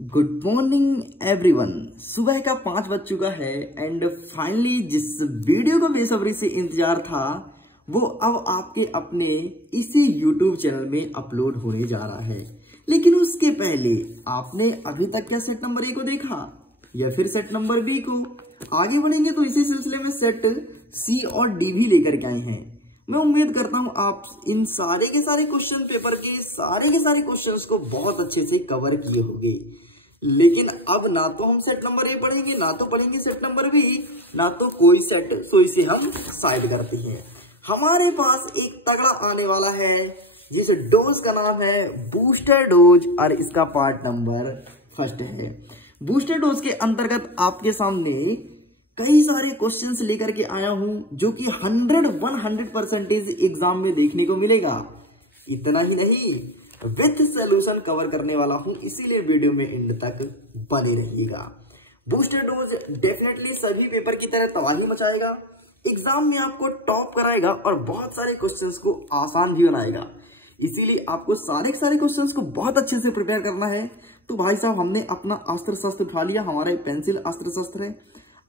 Good morning everyone. सुबह का 5 बज चुका है एंड फाइनली जिस वीडियो को बेसब्री से इंतजार था वो अब आपके अपने इसी यूट्यूब चैनल में अपलोड होने जा रहा है। लेकिन उसके पहले आपने अभी तक क्या सेट नंबर ए को देखा या फिर सेट नंबर बी को? आगे बढ़ेंगे तो इसी सिलसिले में सेट सी और डी भी लेकर के आए हैं। मैं उम्मीद करता हूं आप इन सारे के सारे क्वेश्चन पेपर के सारे क्वेश्चंस को बहुत अच्छे से कवर किए होंगे। लेकिन अब ना तो हम सेट नंबर ए पढ़ेंगे, ना तो पढ़ेंगे सेट नंबर बी, ना तो कोई सेट, तो इसे हम साइड करते हैं। हमारे पास एक तगड़ा आने वाला है जिस डोज का नाम है बूस्टर डोज और इसका पार्ट नंबर फर्स्ट है। बूस्टर डोज के अंतर्गत आपके सामने कई सारे क्वेश्चंस लेकर के आया हूं जो कि 100% एग्जाम में देखने को मिलेगा। इतना ही नहीं, विथ सॉल्यूशन कवर करने वाला हूं, इसीलिए वीडियो में एंड तक बने रहिएगा। बूस्टर डोज डेफिनेटली सभी पेपर की तरह तबाही मचाएगा, एग्जाम में आपको टॉप कराएगा और बहुत सारे क्वेश्चंस को आसान भी बनाएगा। इसीलिए आपको सारे क्वेश्चंस को बहुत अच्छे से प्रिपेयर करना है। तो भाई साहब, हमने अपना अस्त्र शस्त्र उठा लिया, हमारा पेंसिल अस्त्र शस्त्र है।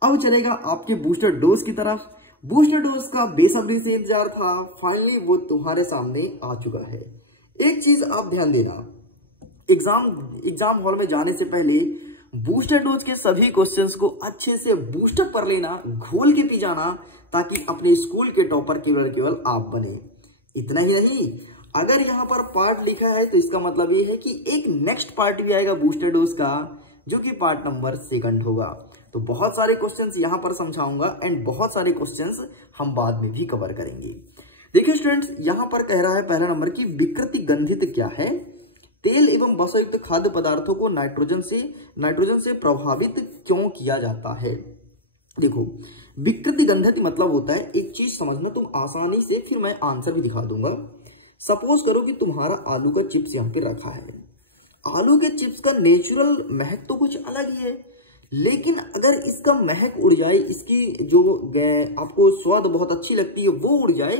अब चलेगा आपके बूस्टर डोज की तरफ। बूस्टर डोज का बेसब्री से इंतजार था, फाइनली वो तुम्हारे सामने आ चुका है। एक चीज आप ध्यान देना, एग्जाम हॉल में जाने से पहले बूस्टर डोज के सभी क्वेश्चंस को अच्छे से बूस्टअप कर लेना, घोल के पी जाना, ताकि अपने स्कूल के टॉपर केवल आप बने। इतना ही नहीं, अगर यहाँ पर पार्ट लिखा है तो इसका मतलब ये है कि एक नेक्स्ट पार्ट भी आएगा बूस्टर डोज का, जो कि पार्ट नंबर 2 होगा। तो बहुत सारे क्वेश्चंस यहाँ पर समझाऊंगा एंड बहुत सारे क्वेश्चंस हम बाद में भी कवर करेंगे। देखिए स्टूडेंट्स, यहाँ पर कह रहा है पहला नंबर की विकृति गंधित क्या है? तेल एवं वसायुक्त खाद्य पदार्थों को नाइट्रोजन से प्रभावित क्यों किया जाता है? देखो, विकृति गंधित मतलब होता है, एक चीज समझना तुम आसानी से, फिर मैं आंसर भी दिखा दूंगा। सपोज करो कि तुम्हारा आलू का चिप्स यहाँ पे रखा है। आलू के चिप्स का नेचुरल महक तो कुछ अलग ही है, लेकिन अगर इसका महक उड़ जाए, इसकी जो आपको स्वाद बहुत अच्छी लगती है वो उड़ जाए,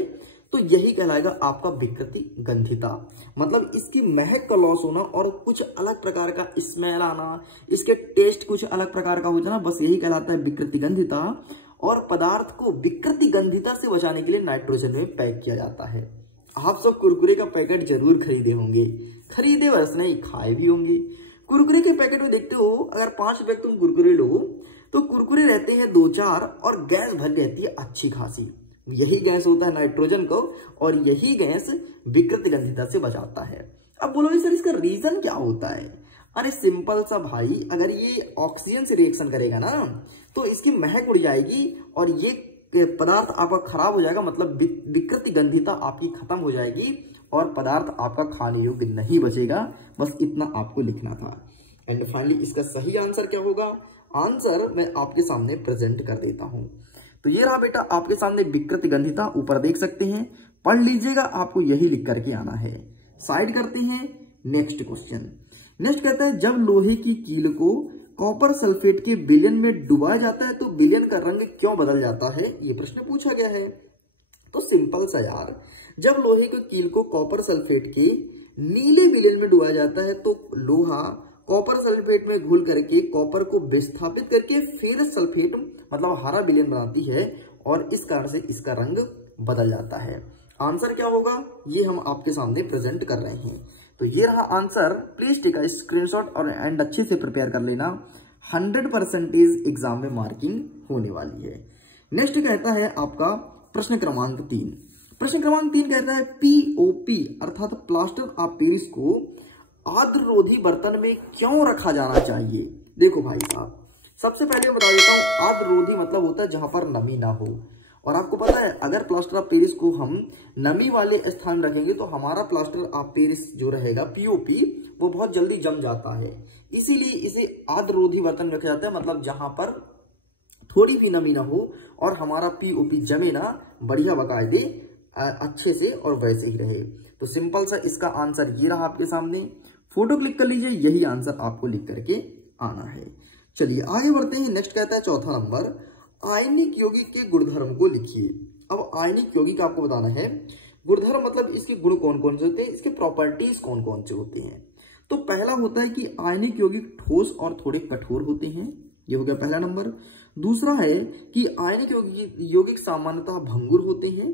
तो यही कहलाएगा आपका विकृति गंधिता। मतलब इसकी महक का लॉस होना और कुछ अलग प्रकार का स्मेल आना, इसके टेस्ट कुछ अलग प्रकार का हो जाना, बस यही कहलाता है विकृति गंधिता। और पदार्थ को विकृति गंधिता से बचाने के लिए नाइट्रोजन में पैक किया जाता है। आप सब कुरकुरे का पैकेट जरूर खरीदे होंगे, खरीदे बस नहीं, खाए भी होंगे। कुरकुरे के पैकेट में देखते हो, अगर 5 रुपए तुम कुरकुरे लो तो कुरकुरे रहते हैं 2-4 और गैस भर रहती है अच्छी खासी। यही गैस होता है नाइट्रोजन को, और यही गैस विकृति गंधिता से बचाता है। अब बोलोगे सर इसका रीजन क्या होता है? अरे सिंपल सा भाई, अगर ये ऑक्सीजन से रिएक्शन करेगा ना तो इसकी महक उड़ जाएगी और ये पदार्थ आपका खराब हो जाएगा, मतलब विकृति गंधिता आपकी खत्म हो जाएगी और पदार्थ आपका खाने योग्य नहीं बचेगा। बस इतना आपको लिखना था। एंड फाइनली इसका सही आंसर क्या होगा? आंसर मैं आपके सामने प्रेजेंट कर देता हूं। तो ये रहा बेटा आपके सामने विकृति गंधिता, ऊपर देख सकते हैं, पढ़ लीजिएगा, आपको यही लिख करके आना है। साइड करते हैं नेक्स्ट क्वेश्चन। नेक्स्ट कहता है जब लोहे की कील को कॉपर सल्फेट के विलयन में डुबाया जाता है तो विलयन का रंग क्यों बदल जाता है? ये प्रश्न पूछा गया है। तो सिंपल सा यार, जब लोहे की कील को कॉपर सल्फेट के नीले विलयन में डुबाया जाता है तो लोहा कॉपर सल्फेट में घुल करके कॉपर को विस्थापित करके फिर सल्फेट मतलब हरा विलयन बनाती है और इस कारण से इसका रंग बदल जाता है। आंसर क्या होगा ये हम आपके सामने प्रेजेंट कर रहे हैं। तो ये रहा answer, please take a screenshot और एंड अच्छे से प्रिपेयर कर लेना। 100% एग्जाम में मार्किंग होने वाली है। नेक्स्ट कहता है आपका प्रश्न क्रमांक 3। प्रश्न क्रमांक 3 कहता है पीओपी अर्थात प्लास्टर ऑफ पेरिस को आर्द्ररोधी बर्तन में क्यों रखा जाना चाहिए? देखो भाई साहब, सबसे पहले मैं बता देता हूं, आर्द्ररोधी मतलब होता है जहां पर नमी ना हो। और आपको पता है अगर प्लास्टर ऑफ पेरिस को हम नमी वाले स्थान रखेंगे तो हमारा प्लास्टर ऑफ पेरिस जो रहेगा पीओपी वो बहुत जल्दी जम जाता है। इसीलिए इसे आर्द्ररोधी बर्तन में रखा जाता है, मतलब जहां पर थोड़ी भी नमी ना हो और हमारा पीओपी जमे ना, बढ़िया बकायदे अच्छे से और वैसे ही रहे। तो सिंपल सा इसका आंसर ये रहा आपके सामने। फोटो क्लिक कर लीजिए, यही आंसर आपको लिख करके आना है। चलिए आगे बढ़ते हैं। नेक्स्ट कहता है चौथा नंबर, आयनिक यौगिक के गुणधर्म को लिखिए। अब आयनिक यौगिक आपको बताना है, गुणधर्म मतलब इसके गुण कौन कौन से होते हैं, इसके प्रॉपर्टीज कौन कौन से होते हैं। तो पहला होता है कि आयनिक यौगिक ठोस और थोड़े कठोर होते हैं, ये हो गया पहला नंबर। दूसरा है कि आयनिक यौगिक सामान्यतः भंगुर होते हैं,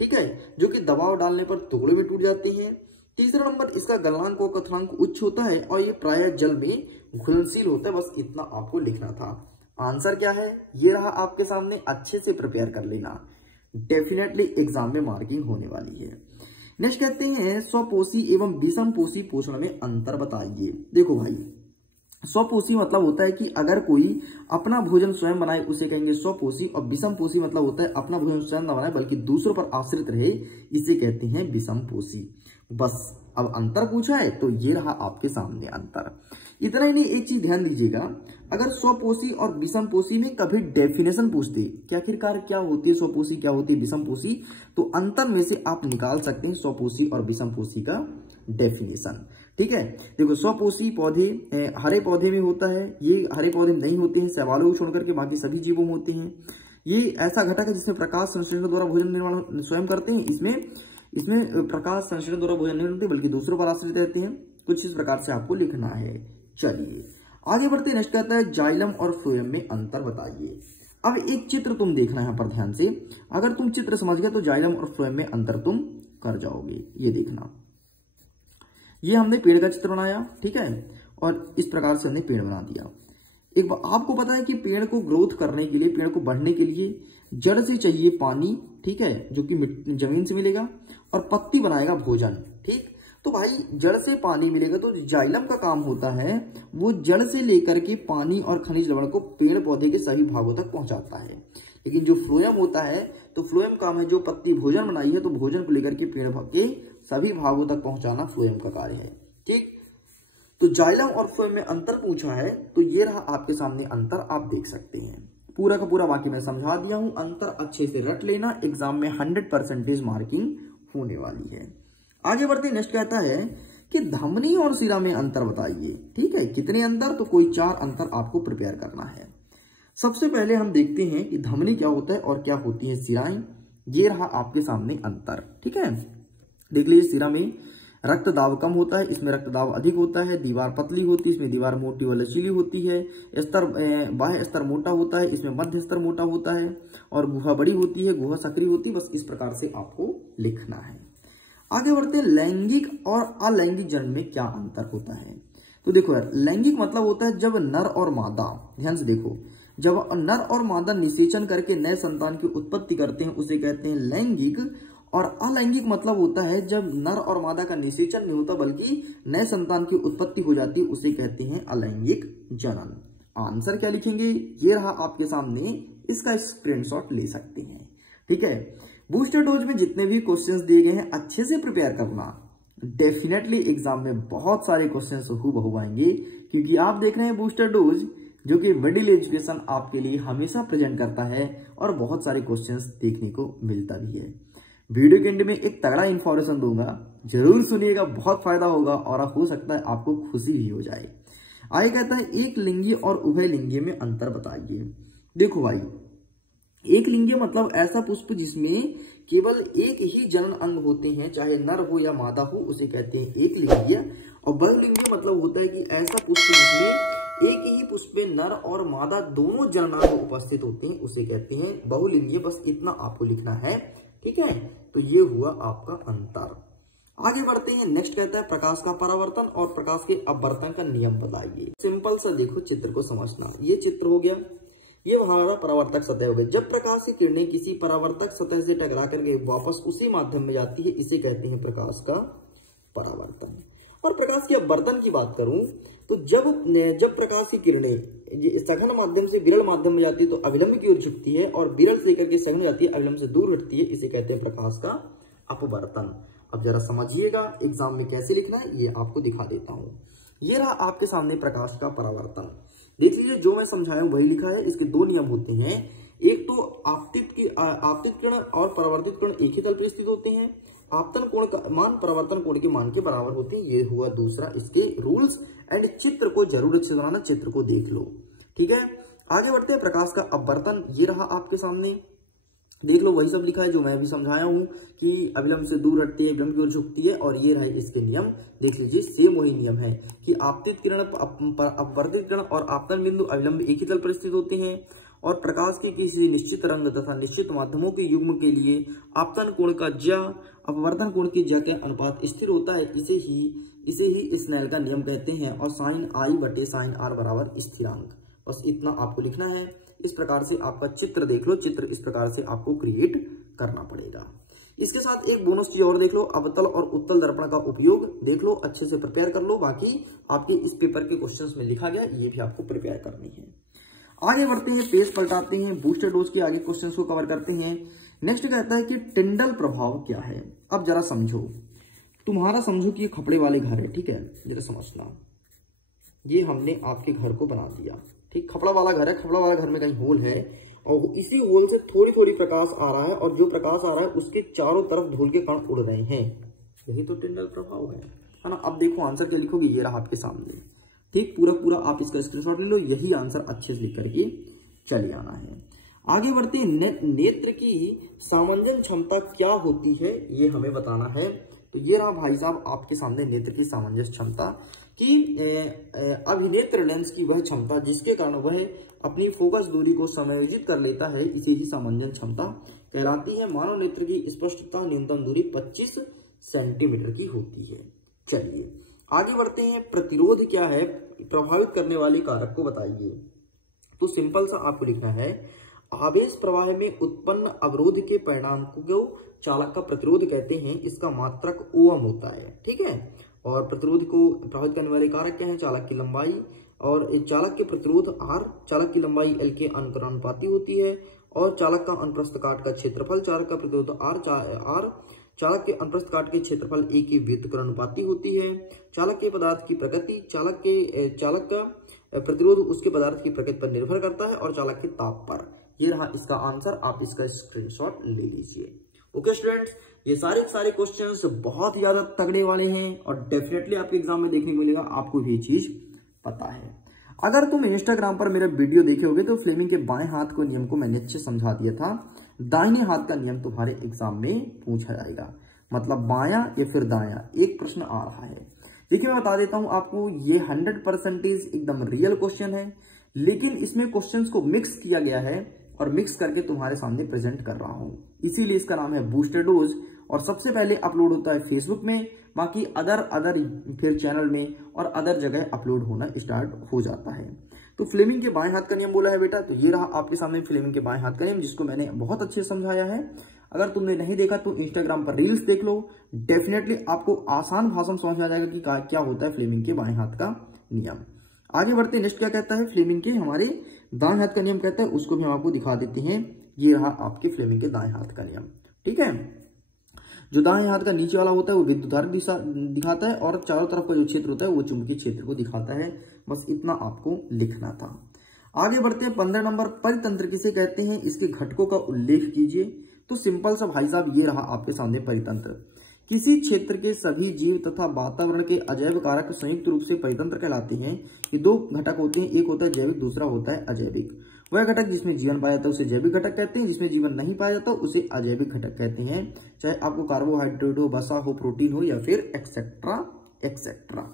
ठीक है, जो कि दबाव डालने पर टुकड़े में टूट जाते हैं। तीसरा नंबर, इसका गलनांक और कथनांक उच्च होता है और ये प्रायः जल में घुलनशील होता है। बस इतना आपको लिखना था। आंसर क्या है, ये रहा आपके सामने, अच्छे से प्रिपेयर कर लेना, डेफिनेटली एग्जाम में मार्किंग होने वाली है। नेक्स्ट कहते हैं स्वपोषी एवं विषमपोषी पोषण में अंतर बताइए। देखो भाई, स्वपोषी मतलब होता है कि अगर कोई अपना भोजन स्वयं बनाए उसे कहेंगे स्वपोषी, और विषमपोषी मतलब होता है अपना भोजन स्वयं न बनाए बल्कि दूसरों पर आश्रित रहे, इसे कहते हैं विषमपोषी। बस अब अंतर पूछा है तो ये रहा आपके सामने अंतर। इतना ही नहीं, एक चीज ध्यान दीजिएगा, अगर स्वपोषी और विषमपोषी में कभी डेफिनेशन पूछते कि आखिरकार क्या होती है स्वपोषी, क्या होती है विषमपोषी, तो अंतर में से आप निकाल सकते हैं स्वपोषी और विषमपोषी का डेफिनेशन। ठीक है, देखो स्वपोषी पौधे हरे पौधे में होता है, ये हरे पौधे में नहीं होते हैं, शैवालों को छोड़ करके बाकी सभी जीवों में होते हैं। ये ऐसा घटक है जिसमें प्रकाश संश्लेषण द्वारा भोजन निर्माण स्वयं करते हैं, इसमें प्रकाश संश्लेषण द्वारा भोजन नहीं होते बल्कि दूसरों पर आश्रित रहते हैं। कुछ इस प्रकार से आपको लिखना है। चलिए आगे बढ़ते, नेक्स्ट कहता है जाइलम और फ्लोएम में अंतर बताइए। अब एक चित्र तुम देखना यहाँ पर ध्यान से, अगर तुम चित्र समझ गए तो जाइलम और फ्लोएम में अंतर तुम कर जाओगे। ये देखना, ये हमने पेड़ का चित्र बनाया, ठीक है, और इस प्रकार से हमने पेड़ बना दिया। एक बार आपको पता है कि पेड़ को ग्रोथ करने के लिए, पेड़ को बढ़ने के लिए जड़ से चाहिए पानी, ठीक है, जो कि जमीन से मिलेगा, और पत्ती बनाएगा भोजन। ठीक, तो भाई जड़ से पानी मिलेगा, तो जाइलम का काम होता है वो जड़ से लेकर के पानी और खनिज लवण को पेड़ पौधे के सभी भागों तक पहुंचाता है। लेकिन जो फ्लोएम होता है, तो फ्लोएम काम है जो पत्ती भोजन बनाई है तो भोजन को लेकर के पेड़ के सभी भागों तक पहुंचाना फ्लोएम का कार्य है। ठीक, तो जाइलम और फ्लोएम में अंतर पूछा है, तो ये रहा आपके सामने अंतर, आप देख सकते हैं। पूरा का पूरा वाक्य मैं समझा दिया हूं, अंतर अच्छे से रट लेना, एग्जाम में 100% मार्किंग होने वाली है। आगे बढ़ते, नेक्स्ट कहता है कि धमनी और सिरा में अंतर बताइए। ठीक है, कितने अंतर, तो कोई 4 अंतर आपको प्रिपेयर करना है। सबसे पहले हम देखते हैं कि धमनी क्या होता है और क्या होती है सिराएं। ये रहा आपके सामने अंतर। ठीक है, देख लीजिए, सिरा में रक्त दाब कम होता है, इसमें रक्त दाब अधिक होता है। दीवार पतली होती है, इसमें दीवार मोटी व लचीली होती है। स्तर बाह्य स्तर मोटा होता है, इसमें मध्य स्तर मोटा होता है। और गुहा बड़ी होती है, गुहा सक्रिय होती है। बस इस प्रकार से आपको लिखना है। आगे बढ़ते हैं, लैंगिक और अलैंगिक जन्म में क्या अंतर होता है। तो देखो यार, लैंगिक मतलब होता है जब नर और मादा, ध्यान से देखो, जब नर और मादा निषेचन करके नए संतान की उत्पत्ति करते हैं उसे कहते हैं लैंगिक। और अलैंगिक मतलब होता है जब नर और मादा का निषेचन नहीं होता बल्कि नए संतान की उत्पत्ति हो जाती है, उसे कहते हैं अलैंगिक जनन। आंसर क्या लिखेंगे, ये रहा आपके सामने, इसका स्क्रीनशॉट ले सकते हैं। ठीक है, बूस्टर डोज में जितने भी क्वेश्चंस दिए गए हैं अच्छे से प्रिपेयर करना, डेफिनेटली एग्जाम में बहुत सारे क्वेश्चंस हूबहू आएंगे, क्योंकि आप देख रहे हैं बूस्टर डोज जो कि मिडिल एजुकेशन आपके लिए हमेशा प्रेजेंट करता है और बहुत सारे क्वेश्चंस देखने को मिलता भी है। वीडियो के एंड में एक तगड़ा इंफॉर्मेशन दूंगा, जरूर सुनिएगा, बहुत फायदा होगा और हो सकता है आपको खुशी भी हो जाए। आगे कहता है एक लिंगी और उभय लिंगी में अंतर बताइए। देखो भाई, एक लिंगी मतलब ऐसा पुष्प जिसमें केवल एक ही जनन अंग होते हैं, चाहे नर हो या मादा हो, उसे कहते हैं एक लिंगीय। और बहुलिंगीय मतलब होता है कि ऐसा पुष्प जिसमें एक ही पुष्प में नर और मादा दोनों जननांग उपस्थित होते हैं, उसे कहते हैं बहुलिंगीय। बस इतना आपको लिखना है। ठीक है, तो ये हुआ आपका अंतर। आगे बढ़ते हैं, नेक्स्ट कहता है प्रकाश का परावर्तन और प्रकाश के अपवर्तन का नियम बताइए। सिंपल सा देखो, चित्र को समझना। ये चित्र हो गया, ये हमारा परावर्तक सतह हो गई। जब प्रकाश की किरणें किसी परावर्तक सतह से टकरा करके वापस उसी माध्यम में जाती है, इसे कहते हैं प्रकाश का परावर्तन। और प्रकाश के अपवर्तन की बात करूं तो जब प्रकाश की किरणें सघन माध्यम से विरल माध्यम में जाती है तो अविलंब की ओर झुकती है, और विरल से लेकर के सघन जाती है, अविलंब से दूर हटती है, इसे कहते हैं प्रकाश का अपवर्तन। अब जरा समझिएगा एग्जाम में कैसे लिखना है, ये आपको दिखा देता हूं। ये रहा आपके सामने प्रकाश का परावर्तन। देख लीजिए, जो मैं समझाया वही लिखा है। इसके 2 नियम होते हैं। एक तो आपतित किरण और परावर्तित किरण एक ही तल पर स्थित होते हैं। आपतन कोण का मान परावर्तन कोण के मान के बराबर होते हैं। ये हुआ दूसरा इसके रूल्स। एंड चित्र को जरूर अच्छे से बनाना, चित्र को देख लो। ठीक है, आगे बढ़ते हैं, प्रकाश का अपवर्तन। ये रहा आपके सामने। देख लो वही सब लिखा है जो मैं भी समझाया हूं कि अविलंब से दूर हटती है, विलंब की ओर झुकती है, और ये रहे इसके नियम। देख लीजिए सेम वही नियम है कि आपतित किरण, अपवर्तित किरण और आपतन बिंदु अविलंब एक ही तल पर स्थित होते हैं, और प्रकाश के किसी निश्चित रंग तथा निश्चित माध्यमों के युग्म के लिए आपतन कोण का ज्या अपवर्तन कोण की ज्या के अनुपात स्थिर होता है। इसे ही स्नेल का नियम कहते हैं, और साइन आई बटे साइन आर बराबर स्थिरांक। बस इतना आपको लिखना है। इस प्रकार से आपका चित्र देख लो, चित्र इस प्रकार से आपको क्रिएट करना पड़ेगा। इसके साथ एक बोनस चीज और देख लो, अवतल और उत्तल दर्पण का उपयोग देख लो, अच्छे से प्रिपेयर कर लो। बाकी आपके इस पेपर के क्वेश्चंस में लिखा गया, ये भी आपको प्रिपेयर करनी है। आगे बढ़ते हैं, पेज पलटाते हैं, बूस्टर डोज के आगे क्वेश्चंस को कवर करते हैं। नेक्स्ट कहता है कि टिंडल प्रभाव क्या है। अब जरा समझो, तुम्हारा समझो कि ये खपड़े वाले घर है, ठीक है, जरा समझना। ये हमने आपके घर को बना दिया, ठीक, खपड़ा वाला घर है, खपड़ा वाला घर में कहीं होल है, और इसी होल से थोड़ी थोड़ी प्रकाश आ रहा है, और जो प्रकाश आ रहा है उसके चारों तरफ धूल के कण उड़ रहे हैं। यही तो टिंडल प्रभाव है ना। अब देखो आंसर क्या लिखोगे, ये रहा आपके सामने, ठीक, पूरा आप इसका स्क्रीनशॉट ले लो, यही आंसर अच्छे से लिख करके चले आना है। आगे बढ़ते नेत्र की सामंजन क्षमता क्या होती है, ये हमें बताना है। तो ये रहा भाई साहब आपके सामने नेत्र की सामंजस्य क्षमता कि अभिनेत्र लेंस की वह क्षमता जिसके कारण वह अपनी फोकस दूरी को समायोजित कर लेता है, इसे ही सामंजन क्षमता कहलाती है। मानव नेत्र की स्पष्टता न्यूनतम दूरी 25 सेंटीमीटर की होती है। चलिए आगे बढ़ते हैं, प्रतिरोध क्या है, प्रभावित करने वाले कारक को बताइए। तो सिंपल सा आपको लिखना है, आवेश प्रवाह में उत्पन्न अवरोध के परिणाम को चालक का प्रतिरोध कहते हैं। इसका मात्रक ओम होता है, ठीक है। और प्रतिरोध को प्रभावित करने वाले कारक क्या है, चालक की लंबाई, और चालक के प्रतिरोध आर, चालक की लंबाई एल के अनुपाती होती है, और चालक का अनुप्रस्थ काट का क्षेत्रफल, चालक का प्रतिरोध आर, चालक के अनुप्रस्थ काट के क्षेत्रफल ए की व्युत्क्रमानुपाती होती है। चालक के पदार्थ की प्रकृति, चालक का प्रतिरोध उसके पदार्थ की प्रकृति पर निर्भर करता है, और चालक के ताप पर। ये रहा इसका आंसर, आप इसका स्क्रीनशॉट ले लीजिए। ओके स्टूडेंट्स, ये सारे क्वेश्चंस बहुत ज्यादा तगड़े वाले हैं, और डेफिनेटली आपके एग्जाम में देखने को मिलेगा, आपको भी ये चीज पता है। अगर तुम इंस्टाग्राम पर मेरा वीडियो देखे होगे तो फ्लेमिंग के बाएं हाथ को नियम को मैंने अच्छे समझा दिया था। दाहिने हाथ का नियम तुम्हारे एग्जाम में पूछा जाएगा, मतलब बायां या फिर दायां, एक प्रश्न आ रहा है। देखिए मैं बता देता हूं आपको, ये 100% एकदम रियल क्वेश्चन है, लेकिन इसमें क्वेश्चंस को मिक्स किया गया है, और मिक्स करके तुम्हारे सामने प्रेजेंट कर रहा हूं, इसीलिए इसका नाम है बूस्टर डोज। और सबसे पहले अपलोड होता है फेसबुक में, बाकी अदर फिर चैनल में और अदर जगह अपलोड होना स्टार्ट हो जाता है। तो फ्लेमिंग के बाएं हाथ का नियम बोला है बेटा, तो ये रहा आपके सामने फ्लेमिंग के बाएं हाथ का नियम, जिसको मैंने बहुत अच्छे से समझाया है। अगर तुमने नहीं देखा तो इंस्टाग्राम पर रील्स देख लो, डेफिनेटली आपको आसान भाषा में समझ आ जाएगा कि क्या होता है फ्लेमिंग के बाएं हाथ का नियम। आगे बढ़ते, नेक्स्ट क्या कहता है, फ्लेमिंग के हमारे दाएं हाथ का नियम कहता है, उसको भी हम आपको दिखा देते हैं। ये रहा आपके फ्लेमिंग के दाएं हाथ का नियम, ठीक है। जो दाएं हाथ का नीचे वाला होता है वो विद्युत धारा दिशा दिखाता है, और चारों तरफ का जो क्षेत्र होता है वो चुंबकीय क्षेत्र को दिखाता है। बस इतना आपको लिखना था। आगे बढ़ते हैं, 15 नंबर, परितंत्र किसे कहते हैं, इसके घटकों का उल्लेख कीजिए। तो सिंपल सा भाई साहब, ये रहा आपके सामने परितंत्र। किसी क्षेत्र के सभी जीव तथा वातावरण के अजैव कारक संयुक्त रूप से परितंत्र कहलाते हैं। ये दो घटक होते हैं, एक होता है जैविक, दूसरा होता है अजैविक। वह घटक जिसमें जीवन पाया जाता है उसे जैविक घटक कहते हैं, जिसमें जीवन नहीं पाया जाता उसे अजैविक घटक कहते हैं। चाहे आपको कार्बोहाइड्रेट हो, वसा हो, प्रोटीन हो, या फिर एक्सेट्रा एक्सेट्रा।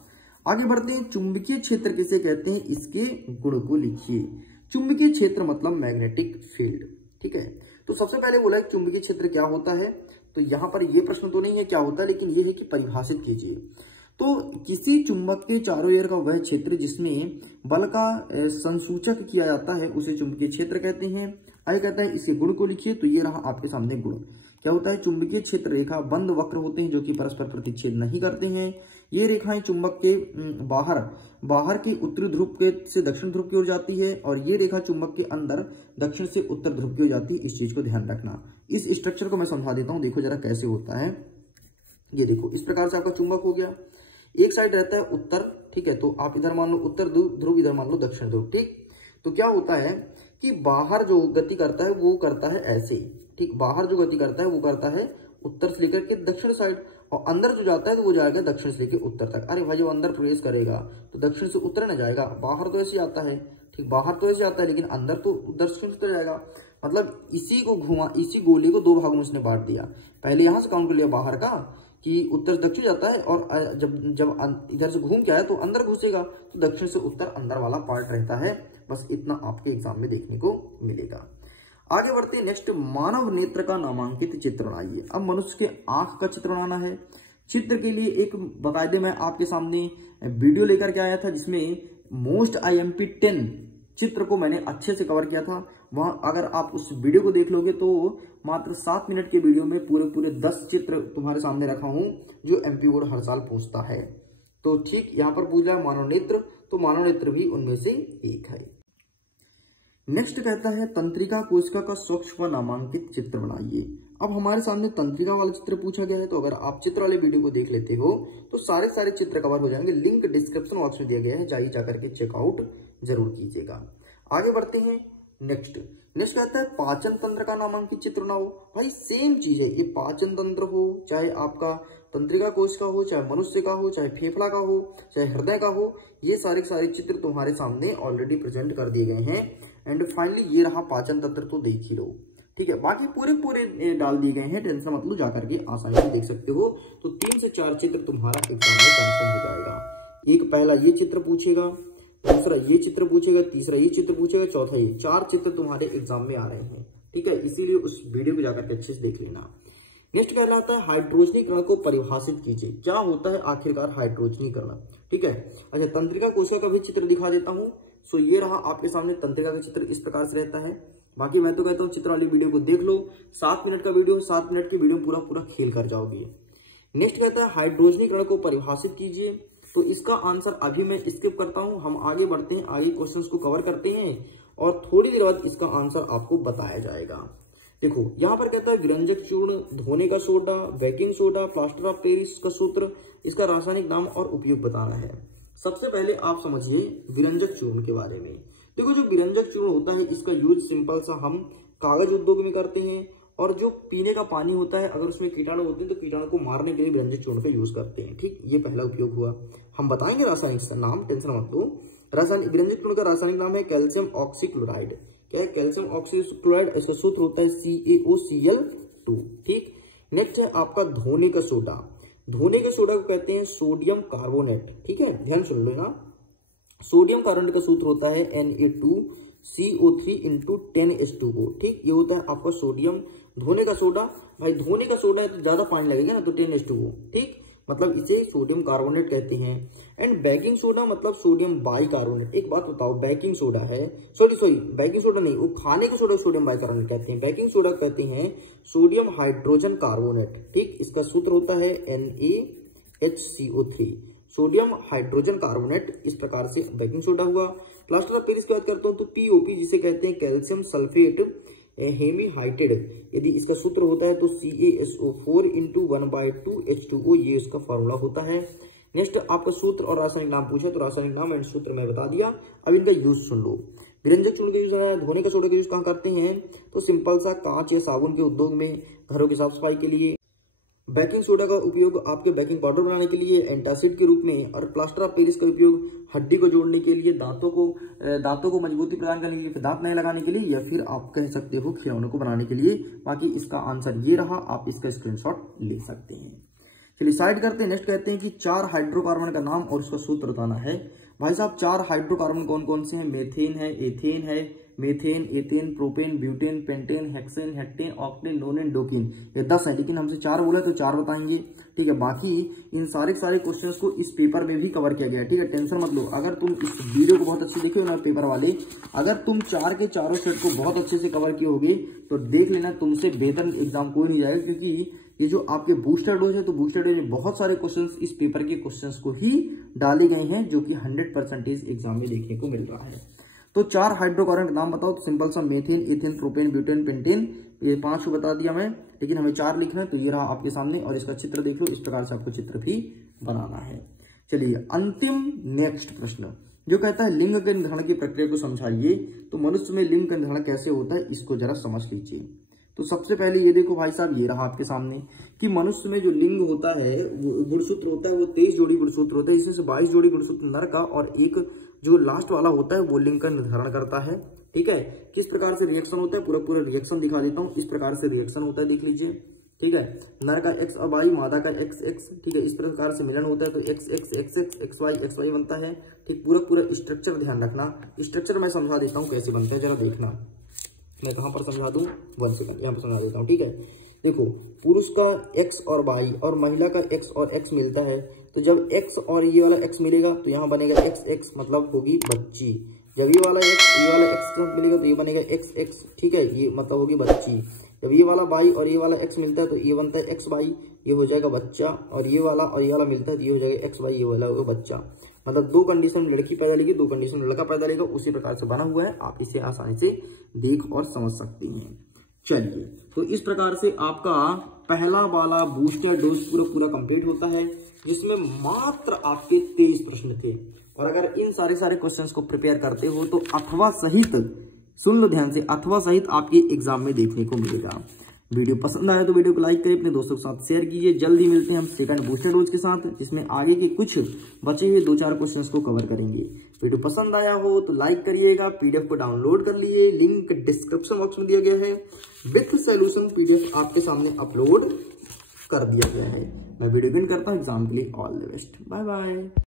आगे बढ़ते हैं, चुंबकीय क्षेत्र किसे कहते हैं, इसके गुण को लिखिए। चुंबकीय क्षेत्र मतलब मैग्नेटिक फील्ड, ठीक है। तो सबसे पहले बोला है चुंबकीय क्षेत्र क्या होता है, तो यहां पर यह प्रश्न तो नहीं है क्या होता है, लेकिन यह है कि परिभाषित कीजिए। तो किसी चुंबक के चारों ओर का वह क्षेत्र जिसमें बल का संसूचक किया जाता है उसे चुंबकीय क्षेत्र कहते हैं। आगे कहता है इसके गुण को लिखिए। तो ये रहा आपके सामने गुण। क्या होता है, चुंबकीय क्षेत्र रेखा बंद वक्र होते हैं जो कि परस्पर प्रतिच्छेद नहीं करते हैं। ये रेखाएं चुंबक के बाहर के उत्तरी ध्रुव के से दक्षिण ध्रुव की ओर जाती है, और ये रेखा चुंबक के अंदर दक्षिण से उत्तर ध्रुव की ओर जाती है। इस चीज को ध्यान रखना। इस स्ट्रक्चर को मैं समझा देता हूं, देखो जरा कैसे होता है। ये देखो इस प्रकार से आपका चुंबक हो गया, एक साइड रहता है उत्तर, ठीक है, तो आप इधर मान लो उत्तर ध्रुव, इधर मान लो दक्षिण ध्रुव, ठीक। तो क्या होता है कि बाहर जो गति करता है वो करता है ऐसे, ठीक, बाहर जो गति करता है वो करता है उत्तर से लेकर के दक्षिण साइड, और अंदर जो जाता है तो वो जाएगा दक्षिण से लेकर उत्तर तक। अरे भाई, जो अंदर प्रवेश करेगा तो दक्षिण से उत्तर न जाएगा, बाहर तो ऐसे आता है, ठीक, बाहर तो ऐसे आता है, लेकिन अंदर तो दक्षिण से जाएगा। मतलब इसी को घुमा, इसी गोले को दो भागों में उसने बांट दिया। पहले यहां से काउंट कर लिया बाहर का कि उत्तर दक्षिण जाता है, और जब इधर से घूम के आया तो अंदर घुसेगा, तो दक्षिण से उत्तर अंदर वाला पार्ट रहता है। बस इतना आपके एग्जाम में देखने को मिलेगा। आगे बढ़ते हैं नेक्स्ट, मानव नेत्र का नामांकित चित्र बनाइए। अब मनुष्य के आंख का चित्र बनाना है। चित्र के लिए एक बाकायदे मैं आपके सामने वीडियो लेकर के आया था, जिसमें मोस्ट IMP 10 चित्र को मैंने अच्छे से कवर किया था। वहां अगर आप उस वीडियो को देख लोगे तो मात्र 7 मिनट के वीडियो में पूरे 10 चित्र तुम्हारे सामने रखा हूं, जो MP बोर्ड हर साल पूछता है। तो ठीक यहाँ पर पूछा मानव नेत्र, तो मानव नेत्र भी उनमें से एक है। नेक्स्ट कहता है तंत्रिका कोशिका का स्वच्छ व नामांकित चित्र बनाइए। अब हमारे सामने तंत्रिका वाला चित्र पूछा गया है, तो अगर आप चित्र वाले वीडियो को देख लेते हो तो सारे चित्र कवर हो जाएंगे। लिंक डिस्क्रिप्शन बॉक्स में दिया गया है, जाइए जाकर के चेकआउट जरूर कीजिएगा। आगे बढ़ते हैं नेक्स्ट कहता है पाचन तंत्र का नामांकित चित्र बनाओ। भाई सेम चीज है, ये पाचन तंत्र हो, चाहे आपका तंत्रिका कोश का हो, चाहे मनुष्य का हो, चाहे फेफड़ा का हो, चाहे हृदय का हो, ये सारे चित्र तुम्हारे सामने ऑलरेडी प्रेजेंट कर दिए गए हैं। एंड फाइनली ये रहा पाचन तंत्र, तो देख ही लो। ठीक है, बाकी पूरे डाल दिए गए हैं, टेंशन मत लो, जाकर के आसानी से देख सकते हो। तो 3 से 4 चित्र तुम्हारा एग्जाम में कंफर्म हो जाएगा। एक पहला ये चित्र पूछेगा, दूसरा ये चित्र पूछेगा, तीसरा ये चित्र पूछेगा, चौथा ये, 4 चित्र तुम्हारे एग्जाम में आ रहे हैं। ठीक है, इसीलिए उस वीडियो को जाकर के अच्छे से देख लेना। नेक्स्ट कहलाता है हाइड्रोजनीकरण को परिभाषित कीजिए। क्या होता है आखिरकार हाइड्रोजनीकरण? ठीक है, अच्छा तंत्रिका कोशिका का भी चित्र दिखा देता हूं। सो ये रहा आपके सामने तंत्रिका का चित्र, इस प्रकार से रहता है। बाकी मैं तो कहता हूँ चित्र वाली वीडियो को देख लो, 7 मिनट का वीडियो, 7 मिनट की वीडियो में पूरा खेल कर जाओगे। नेक्स्ट कहता है हाइड्रोजनीकरण को परिभाषित कीजिए। तो इसका आंसर अभी मैं स्किप करता हूं, हम आगे बढ़ते हैं, आगे क्वेश्चंस को कवर करते हैं और थोड़ी देर बाद इसका आंसर आपको बताया जाएगा। देखो यहाँ पर कहता है विरंजक चूर्ण, धोने का soda, baking soda, plaster of Paris का सूत्र, इसका रासायनिक नाम और उपयोग बताना है। सबसे पहले आप समझिए विरंजक चूर्ण के बारे में। देखो जो विरंजक चूर्ण होता है, इसका यूज सिंपल सा हम कागज उद्योग में करते हैं, और जो पीने का पानी होता है अगर उसमें कीटाणु होते हैं तो कीटाणु को मारने के लिए विरंजक चूर्ण का यूज करते हैं। ठीक, ये पहला उपयोग हुआ। हम बताएंगे रासायनिक नाम, टेंशन मत लो। रासायनिक विरंजक चूर्ण का रासायनिक नाम है कैल्शियम ऑक्सीक्लोराइड। क्या है? Calcium oxychloride. इसका सूत्र होता है CaOCl2। ठीक, नेक्स्ट है आपका धोने का सोडा। धोने के सोडा को कहते हैं सोडियम कार्बोनेट। ठीक है, ध्यान सुन लो ना, सोडियम कार्बोनेट का सूत्र होता है Na2CO3 × 10H2O। ठीक, ये होता है आपका सोडियम। धोने का सोडा, भाई धोने का सोडा है तो ज्यादा पानी लगेगा ना, तो 10H2O। ठीक, मतलब इसे सोडियम कार्बोनेट कहते हैं। एंड बेकिंग सोडा मतलब सोडियम बाइकार्बोनेट। एक बात बताओ, बेकिंग सोडा है, सॉरी बेकिंग सोडा नहीं, वो खाने का सोडा सोडियम बाइकार्बोनेट कहते हैं। बेकिंग सोडा कहते हैं सोडियम हाइड्रोजन कार्बोनेट। ठीक, इसका सूत्र होता है NaHCO3, सोडियम हाइड्रोजन कार्बोनेट। इस प्रकार से बेकिंग सोडा हुआ। प्लास्टर ऑफ पेरिस की बात करता हूं तो POP, जिसे कहते हैं कैल्शियम सल्फेट हेमीहाइटेड, यदि इसका सूत्र होता है तो CaSO4 × 1/2H2O, ये इसका फॉर्मूला होता है। नेक्स्ट आपका सूत्र और रासायनिक नाम पूछा, तो रासायनिक नाम एंड सूत्र मैं बता दिया। अब इनका यूज सुन लो। विरंजक चूर्ण का यूज है, धोने का सोडा का यूज कहाँ करते हैं, तो सिंपल सा कांच या साबुन के उद्योग में, घरों की साफ सफाई के लिए। बेकिंग सोडा का उपयोग आपके बेकिंग पाउडर बनाने के लिए, एंटासिड के रूप में। और प्लास्टर ऑफ पेरिस का उपयोग हड्डी को जोड़ने के लिए, दांतों को मजबूती प्रदान करने के लिए, फिर दांत नए लगाने के लिए, या फिर आप कह सकते हो खिलौनों को बनाने के लिए। बाकी इसका आंसर ये रहा, आप इसका स्क्रीनशॉट ले सकते हैं। चलिए साइड करते हैं। नेक्स्ट कहते हैं कि 4 हाइड्रोकार्बन का नाम और उसका सूत्र बताना है। भाई साहब 4 हाइड्रोकार्बन कौन कौन से हैं? मेथेन है, एथेन है, methane, ethane, propane, butane, pentane, hexane, heptane, octane, nonane, decane. ये 10 है, लेकिन हमसे 4 बोला तो 4 बताएंगे। ठीक है, बाकी इन सारे क्वेश्चंस को इस पेपर में भी कवर किया गया है। ठीक है, टेंशन मत लो। अगर तुम इस वीडियो को बहुत अच्छे देखे हो ना पेपर वाले, अगर तुम 4 के चारों सेट को बहुत अच्छे से कवर किए होगे तो देख लेना, तुमसे बेहतर एग्जाम कोई नहीं जाएगा। क्योंकि ये जो आपके बूस्टर डोज है, तो बूस्टर डोज में बहुत सारे क्वेश्चंस इस पेपर के क्वेश्चंस को ही डाले गए हैं, जो कि 100% एग्जाम में देखने को मिल रहा है। तो 4 हाइड्रोकार्बन का नाम बताओ, तो सिंपल सा methane, ethane, propane, butane, pentane, ये 5 को बता दिया मैं, लेकिन हमें 4 लिखना है। तो ये रहा आपके सामने, और इसका चित्र देख लो, इस प्रकार से आपको चित्र भी बनाना है। चलिए अंतिम नेक्स्ट प्रश्न जो कहता है लिंग के निर्धारण की प्रक्रिया को समझाइए। तो मनुष्य में लिंग का निर्धारण कैसे होता है, इसको जरा समझ लीजिए। तो सबसे पहले ये देखो भाई साहब, ये रहा आपके सामने कि मनुष्य में जो लिंग होता है, वो गुणसूत्र होता है, वो 23 जोड़ी गुणसूत्र होता है। इसमें से 22 जोड़ी गुणसूत्र नर का और एक जो लास्ट वाला होता है वो लिंग का निर्धारण करता है। ठीक है। किस प्रकार से रिएक्शन होता है, पूरा रिएक्शन दिखा देता हूँ। इस प्रकार से रिएक्शन होता है, देख लीजिए, ठीक है। नर का एक्स और वाई, मादा का एक्स एक्स, ठीक है। इस प्रकार से मिलन होता है तो x x x x x y बनता है, ठीक। पूरा स्ट्रक्चर ध्यान रखना। स्ट्रक्चर मैं समझा देता हूँ कैसे बनता है, जरा देखना। मैं कहाँ पर समझा दूँ, 1 सेकंड, यहाँ पर समझा देता हूँ, ठीक है। देखो, पुरुष का एक्स और वाई और महिला का एक्स और एक्स मिलता है, तो जब एक्स और ये वाला एक्स मिलेगा तो यहाँ बनेगा एक्स एक्स, मतलब होगी बच्ची। जब ये वाला एक्स मिलेगा तो ये बनेगा एक्स एक्स, ठीक है, ये मतलब होगी बच्ची। जब ये वाला वाई और ये वाला एक्स मिलता है तो ये बनता है एक्स वाई, ये हो जाएगा बच्चा। और ये वाला मिलता है तो ये हो जाएगा एक्स वाई, ये वाला होगा बच्चा। मतलब 2 कंडीशन में लड़की पैदा लेगी, 2 कंडीशन में लड़का पैदा लेगा, उसी प्रकार से बना हुआ है। आप इसे आसानी से देख और समझ सकते हैं। चलिए, तो इस प्रकार से आपका पहला वाला बूस्टर डोज पूरा कंप्लीट होता है, जिसमें मात्र आपके 23 प्रश्न थे। और अगर इन सारे क्वेश्चंस को प्रिपेयर करते हो तो अथवा सहित, सुन लो ध्यान से, अथवा सहित आपके एग्जाम में देखने को मिलेगा। वीडियो पसंद आया तो वीडियो को लाइक करें, अपने दोस्तों के साथ शेयर कीजिए। जल्दी मिलते हैं हम सेकंड बूस्टर डोज के साथ, जिसमें आगे के कुछ बचे हुए 2-4 क्वेश्चंस को कवर करेंगे। वीडियो पसंद आया हो तो लाइक करिएगा, पीडीएफ को डाउनलोड कर लिए, लिंक डिस्क्रिप्शन बॉक्स में दिया गया है। विथ सॉल्यूशन पीडीएफ आपके सामने अपलोड कर दिया गया है। मैं वीडियो बिन करता हूँ। एग्जाम के लिए all the best, bye bye.